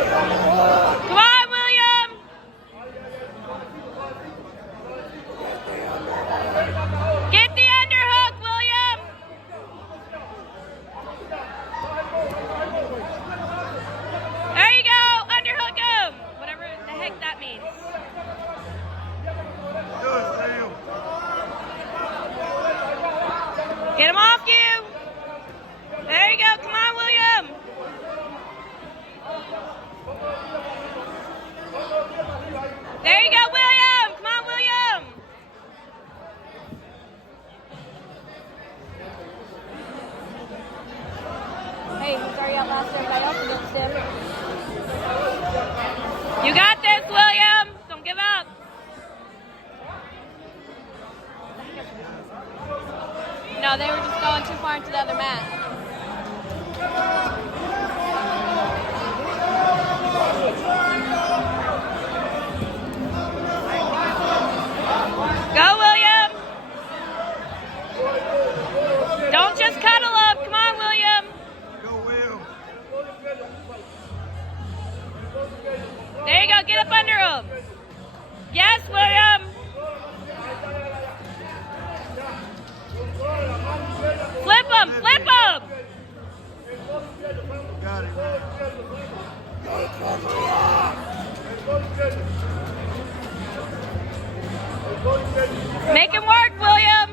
Come on, William. Get the underhook, William. There you go. Underhook him. Whatever the heck that means. Get him off you. There you go. Come on, William. There you go, William. Come on, William. Hey, he's already outlasted everybody else against him. You got this, William. Don't give up. No, they were just going too far into the other mat. Go, William. Don't just cuddle up. Come on, William. Go, Will. There you go. Get up under him. Yes, William. Flip him. Flip him. Got it. Make him work, William.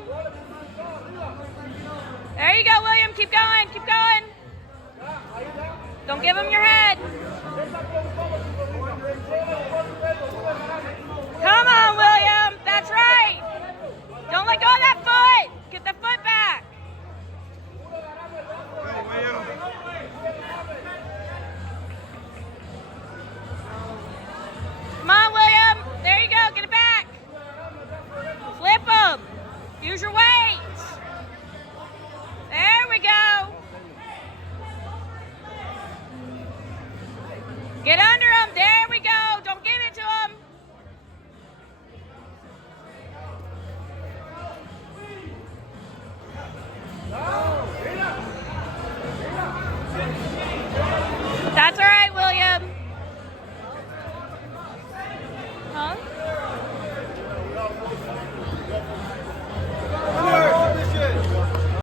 There you go, William. Keep going. Keep going. Don't give him your head. Come on, William. That's right. Don't let go of that foot. Get the foot back. Ready, Will. Come on, William. There you go. Get it back. Flip him. Use your weight. There we go. Get under.